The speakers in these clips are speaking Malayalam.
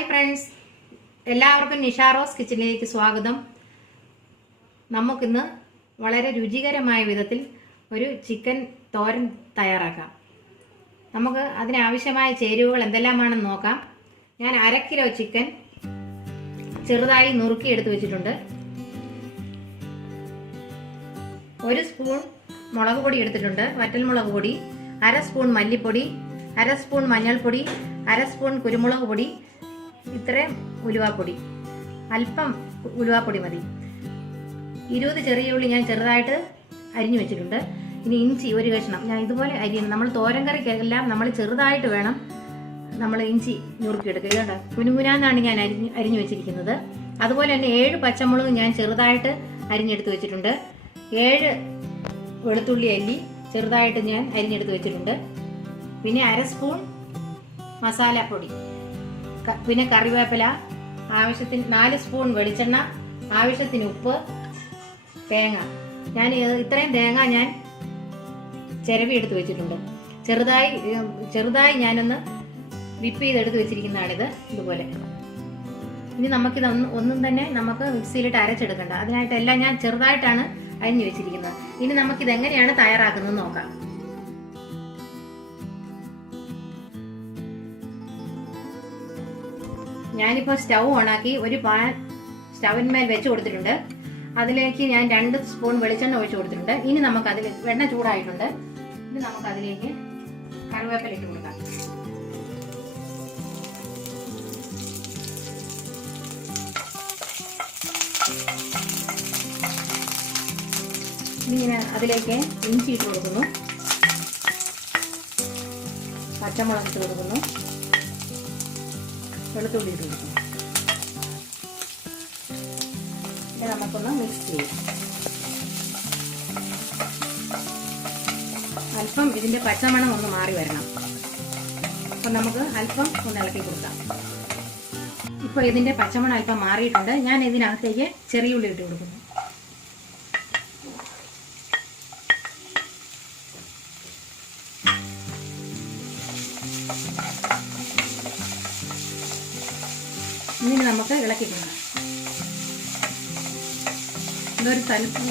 ഹായ് ഫ്രണ്ട്സ്, എല്ലാവർക്കും നിഷാറോസ് കിച്ചണിലേക്ക് സ്വാഗതം. നമുക്കിന്ന് വളരെ രുചികരമായ വിധത്തിൽ ഒരു ചിക്കൻ തോരൻ തയ്യാറാക്കാം. നമുക്ക് അതിനാവശ്യമായ ചേരുവകൾ എന്തെല്ലാമാണെന്ന് നോക്കാം. ഞാൻ 1/2 കിലോ ചിക്കൻ ചെറുതായി നുറുക്കി എടുത്തു വെച്ചിട്ടുണ്ട്. 1 സ്പൂൺ മുളക് പൊടി എടുത്തിട്ടുണ്ട്, വറ്റൽമുളക് പൊടി, 1/2 സ്പൂൺ മല്ലിപ്പൊടി, 1/2 സ്പൂൺ മഞ്ഞൾപ്പൊടി, 1/2 സ്പൂൺ കുരുമുളക് പൊടി, ഇത്രയും ഉലുവാപ്പൊടി, അല്പം ഉലുവാപ്പൊടി മതി. 20 ചെറിയ ഉള്ളി ഞാൻ ചെറുതായിട്ട് അരിഞ്ഞു വെച്ചിട്ടുണ്ട്. ഇനി ഇഞ്ചി 1 കഷ്ണം ഞാൻ ഇതുപോലെ അരിയണം. നമ്മൾ തോരൻ കറിക്കെല്ലാം നമ്മൾ ചെറുതായിട്ട് വേണം നമ്മൾ ഇഞ്ചി നുറുക്കിയെടുക്കുക. ഇതുകൊണ്ട് കുനുകുനാന്നാണ് ഞാൻ അരിഞ്ഞു വെച്ചിരിക്കുന്നത്. അതുപോലെ തന്നെ 7 പച്ചമുളക് ഞാൻ ചെറുതായിട്ട് അരിഞ്ഞെടുത്ത് വെച്ചിട്ടുണ്ട്. 7 വെളുത്തുള്ളി അല്ലി ചെറുതായിട്ട് ഞാൻ അരിഞ്ഞെടുത്ത് വെച്ചിട്ടുണ്ട്. പിന്നെ 1/2 സ്പൂൺ മസാലപ്പൊടി, പിന്നെ കറിവേപ്പില, ആവശ്യത്തിന് 4 സ്പൂൺ വെളിച്ചെണ്ണ, ആവശ്യത്തിന് ഉപ്പ്, തേങ്ങ. ഞാൻ ഇത്രയും തേങ്ങ ഞാൻ ചിരവി എടുത്ത് വെച്ചിട്ടുണ്ട്. ചെറുതായി ഞാനൊന്ന് വിപ്പ് ചെയ്തെടുത്ത് വെച്ചിരിക്കുന്നതാണിത്. ഇതുപോലെ ഇനി നമുക്കിത് ഒന്നും തന്നെ നമുക്ക് മിക്സിയിലിട്ട് അരച്ചെടുക്കണ്ട. അതിനായിട്ടെല്ലാം ഞാൻ ചെറുതായിട്ടാണ് അരിഞ്ഞു വെച്ചിരിക്കുന്നത്. ഇനി നമുക്കിത് എങ്ങനെയാണ് തയ്യാറാക്കുന്നത് നോക്കാം. ഞാനിപ്പോൾ സ്റ്റൗ ഓണാക്കി ഒരു പാൻ സ്റ്റൗവിന്മേൽ വെച്ച് കൊടുത്തിട്ടുണ്ട്. അതിലേക്ക് ഞാൻ 2 സ്പൂൺ വെളിച്ചെണ്ണ ഒഴിച്ചു കൊടുത്തിട്ടുണ്ട്. ഇനി നമുക്ക് അതിൽ വെണ്ണ ചൂടായിട്ടുണ്ട്. ഇനി നമുക്ക് അതിലേക്ക് കറിവേപ്പില ഇട്ട് കൊടുക്കാം. ഇനി അതിലേക്ക് ഇഞ്ചി ഇട്ട് കൊടുക്കുന്നു, പച്ചമുളക് ഇട്ട് കൊടുക്കുന്നു, വെളുത്തുള്ളി ഇട്ട് കൊടുക്കുന്നു. ഇത് നമുക്കൊന്ന് മിക്സ് ചെയ്യാം. അല്പം ഇതിന്റെ പച്ചമണം ഒന്ന് മാറി വരണം. അപ്പം നമുക്ക് അല്പം ഒന്ന് ഇളക്കി കൊടുക്കാം. ഇപ്പോൾ ഇതിന്റെ പച്ചമണം അല്പം മാറിയിട്ടുണ്ട്. ഞാൻ ഇതിനകത്തേക്ക് ചെറിയ ഉള്ളി ഇട്ട് കൊടുക്കുന്നു. ഇനി നമുക്ക് ഇളക്കി കൊടുക്കാം.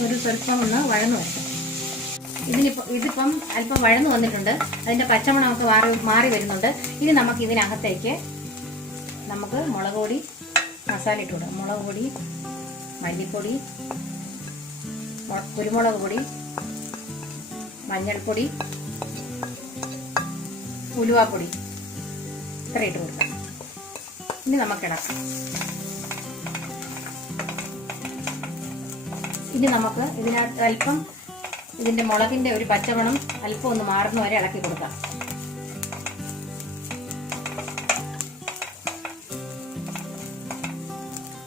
ഒരു സ്വല്പം ഒന്ന് വഴന്നു വരട്ടെ. ഇതിപ്പം അല്പം വഴന്നു വന്നിട്ടുണ്ട്. അതിന്റെ പച്ചമണമൊക്കെ മാറി വരുന്നുണ്ട്. ഇനി നമുക്ക് ഇതിനകത്തേക്ക് നമുക്ക് മുളക് പൊടി, മസാല ഇട്ട് കൊടുക്കാം. മുളക് പൊടി, മല്ലിപ്പൊടി, കുരുമുളക് പൊടി, മഞ്ഞൾപ്പൊടി, ഉലുവാപ്പൊടി ഇത്ര ഇട്ട് കൊടുക്കാം. ഇനി നമുക്കിടാം. ഇനി നമുക്ക് ഇതിനകത്ത് അല്പം ഇതിന്റെ മുളകിന്റെ ഒരു പച്ചമണം അല്പം ഒന്ന് മാറുന്ന വരെ ഇളക്കി കൊടുക്കാം.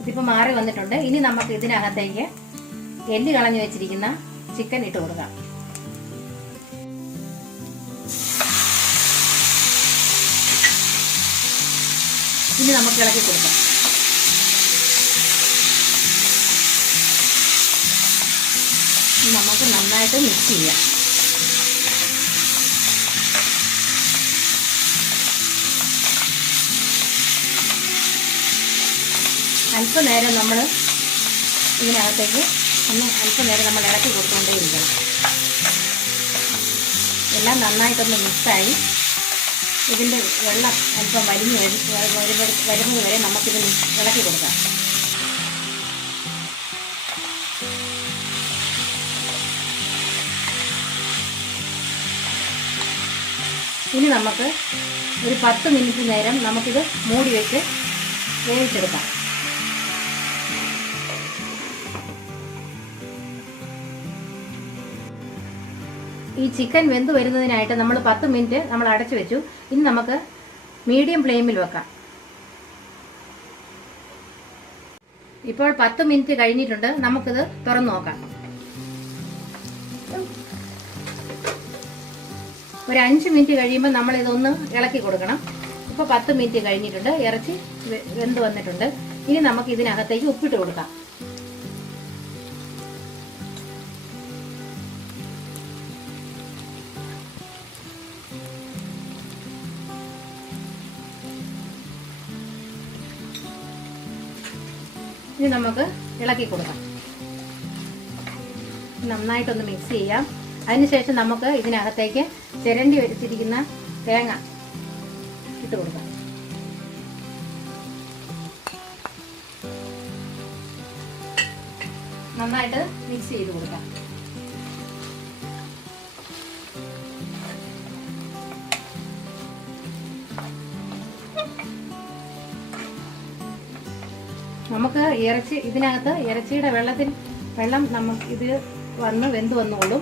ഇതിപ്പോ മാറി വന്നിട്ടുണ്ട്. ഇനി നമുക്ക് ഇതിനകത്തേക്ക് എല്ല് കളഞ്ഞു വെച്ചിരിക്കുന്ന ചിക്കൻ ഇട്ട് കൊടുക്കാം. ഇനി നമുക്ക് ഇളക്കി കൊടുക്കാം. നമുക്ക് നന്നായിട്ട് മിക്സ് ചെയ്യാം. അല്പനേരം നമ്മൾ ഇതിനകത്തേക്ക് അല്പനേരം നമ്മൾ ഇളക്കി കൊടുത്തുകൊണ്ടേയിരിക്കണം. എല്ലാം നന്നായിട്ടൊന്ന് മിക്സായി ഇതിൻ്റെ വെള്ളം അല്പം വരുന്നത് വരെ നമുക്കിത് ഇളക്കി കൊടുക്കാം. ഇനി നമുക്ക് ഒരു 10 മിനിറ്റ് നേരം നമുക്കിത് മൂടി വെച്ച് വേവിച്ചെടുക്കാം. ഈ ചിക്കൻ വെന്ത് വരുന്നതിനായിട്ട് നമ്മൾ 10 മിനിറ്റ് നമ്മൾ അടച്ചു വെച്ചു. ഇനി നമുക്ക് മീഡിയം ഫ്ലെയിമിൽ വെക്കാം. ഇപ്പോൾ 10 മിനിറ്റ് കഴിഞ്ഞിട്ടുണ്ട്. നമുക്കിത് തുറന്നു നോക്കാം. ഒരു 5 മിനിറ്റ് കഴിയുമ്പോൾ നമ്മൾ ഇതൊന്ന് ഇളക്കി കൊടുക്കണം. ഇപ്പോൾ 10 മിനിറ്റ് കഴിഞ്ഞിട്ടുണ്ട്. ഇറച്ചി വെന്ത് വന്നിട്ടുണ്ട്. ഇനി നമുക്ക് ഇതിനകത്തേക്ക് ഉപ്പിട്ട് കൊടുക്കാം. ഇനി നമുക്ക് ഇളക്കി കൊടുക്കാം. നന്നായിട്ടൊന്ന് മിക്സ് ചെയ്യാം. അതിനുശേഷം നമുക്ക് ഇതിനകത്തേക്ക് ചിരണ്ടി വെച്ചിരിക്കുന്ന തേങ്ങ ഇട്ട് കൊടുക്കാം. നന്നായിട്ട് മിക്സ് ചെയ്ത് കൊടുക്കാം. നമുക്ക് ഇതിനകത്ത് ഇറച്ചിയുടെ വെള്ളം നമുക്ക് ഇത് വെന്ത് വന്നോളും.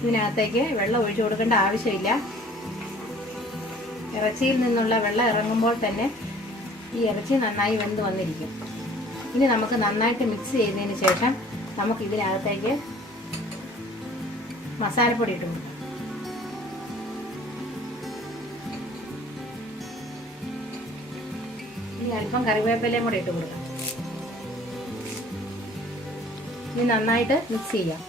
ഇതിനകത്തേക്ക് വെള്ളം ഒഴിച്ചു കൊടുക്കേണ്ട ആവശ്യമില്ല. ഇറച്ചിയിൽ നിന്നുള്ള വെള്ളം ഇറങ്ങുമ്പോൾ തന്നെ ഈ ഇറച്ചി നന്നായി വെന്ത് വന്നിരിക്കും. ഇനി നമുക്ക് നന്നായിട്ട് മിക്സ് ചെയ്തതിന് ശേഷം നമുക്ക് ഇതിനകത്തേക്ക് മസാലപ്പൊടി ഇട്ട് കൊടുക്കാം. ഇനി അല്പം കറിവേപ്പിലയും കൂടെ ഇട്ട് കൊടുക്കാം. ഇനി നന്നായിട്ട് മിക്സ് ചെയ്യാം.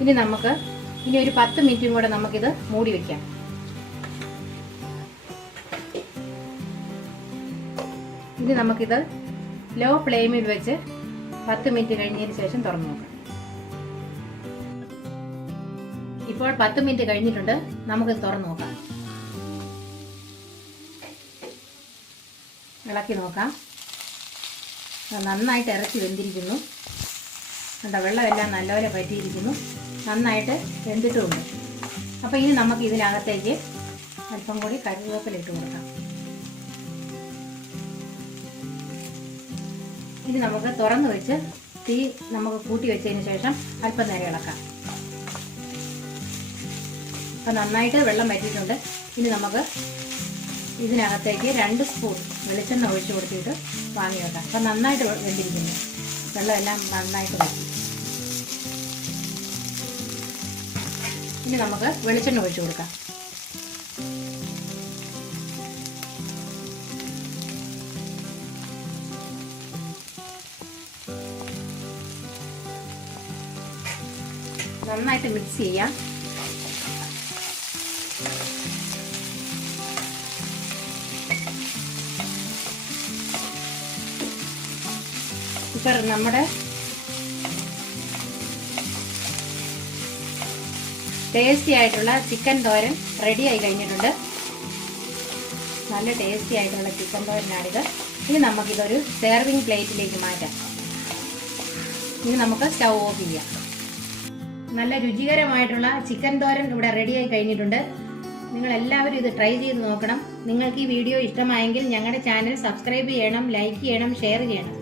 ഇനി ഒരു 10 മിനിറ്റും കൂടെ നമുക്കിത് മൂടി വെക്കാം. ഇനി നമുക്കിത് ലോ ഫ്ലെയിമിൽ വെച്ച് 10 മിനിറ്റ് കഴിഞ്ഞതിന് ശേഷം തുറന്നു നോക്കാം. ഇപ്പോൾ 10 മിനിറ്റ് കഴിഞ്ഞിട്ടുണ്ട്. നമുക്കിത് തുറന്നു നോക്കാം. ഇളക്കി നോക്കാം. നന്നായിട്ട് ഇറച്ചി വെന്തിരിക്കുന്നു. വെള്ളമെല്ലാം നല്ലപോലെ പറ്റിയിരിക്കുന്നു. നന്നായിട്ട് വെന്തിട്ടുമുണ്ട്. അപ്പോൾ ഇനി നമുക്ക് ഇതിനകത്തേക്ക് അല്പം കൂടി കറിവേപ്പില ഇട്ട് കൊടുക്കാം. ഇനി നമുക്ക് തുറന്നു വെച്ച് തീ നമുക്ക് കൂട്ടി വെച്ചതിന് ശേഷം അല്പം നേരം ഇളക്കാം. അപ്പോൾ നന്നായിട്ട് വെള്ളം പറ്റിയിട്ടുണ്ട്. ഇനി നമുക്ക് ഇതിനകത്തേക്ക് 2 സ്പൂൺ വെളിച്ചെണ്ണ ഒഴിച്ചു കൊടുത്തിട്ട് വാങ്ങി വെക്കാം. അപ്പം നന്നായിട്ട് വെന്തിരിക്കുന്നു. വെള്ളമെല്ലാം നന്നായിട്ട് വറ്റി. ഇനി നമുക്ക് വെളിച്ചെണ്ണ ഒഴിച്ചു കൊടുക്കാം. നന്നായിട്ട് മിക്സ് ചെയ്യാം. ഇപ്പോൾ നമ്മുടെ ടേസ്റ്റി ആയിട്ടുള്ള ചിക്കൻ തോരൻ റെഡി ആയി കഴിഞ്ഞിട്ടുണ്ട്. നല്ല ടേസ്റ്റി ആയിട്ടുള്ള ചിക്കൻ തോരനാണിത്. ഇനി നമുക്കിതൊരു സെർവിങ് പ്ലേറ്റിലേക്ക് മാറ്റാം. ഇനി നമുക്ക് സ്റ്റൗ ഓഫ് ചെയ്യാം. നല്ല രുചികരമായിട്ടുള്ള ചിക്കൻ തോരൻ ഇവിടെ റെഡിയായി കഴിഞ്ഞിട്ടുണ്ട്. നിങ്ങൾ എല്ലാവരും ഇത് ട്രൈ ചെയ്ത് നോക്കണം. നിങ്ങൾക്ക് ഈ വീഡിയോ ഇഷ്ടമായെങ്കിൽ ഞങ്ങളുടെ ചാനൽ സബ്സ്ക്രൈബ് ചെയ്യണം, ലൈക്ക് ചെയ്യണം, ഷെയർ ചെയ്യണം.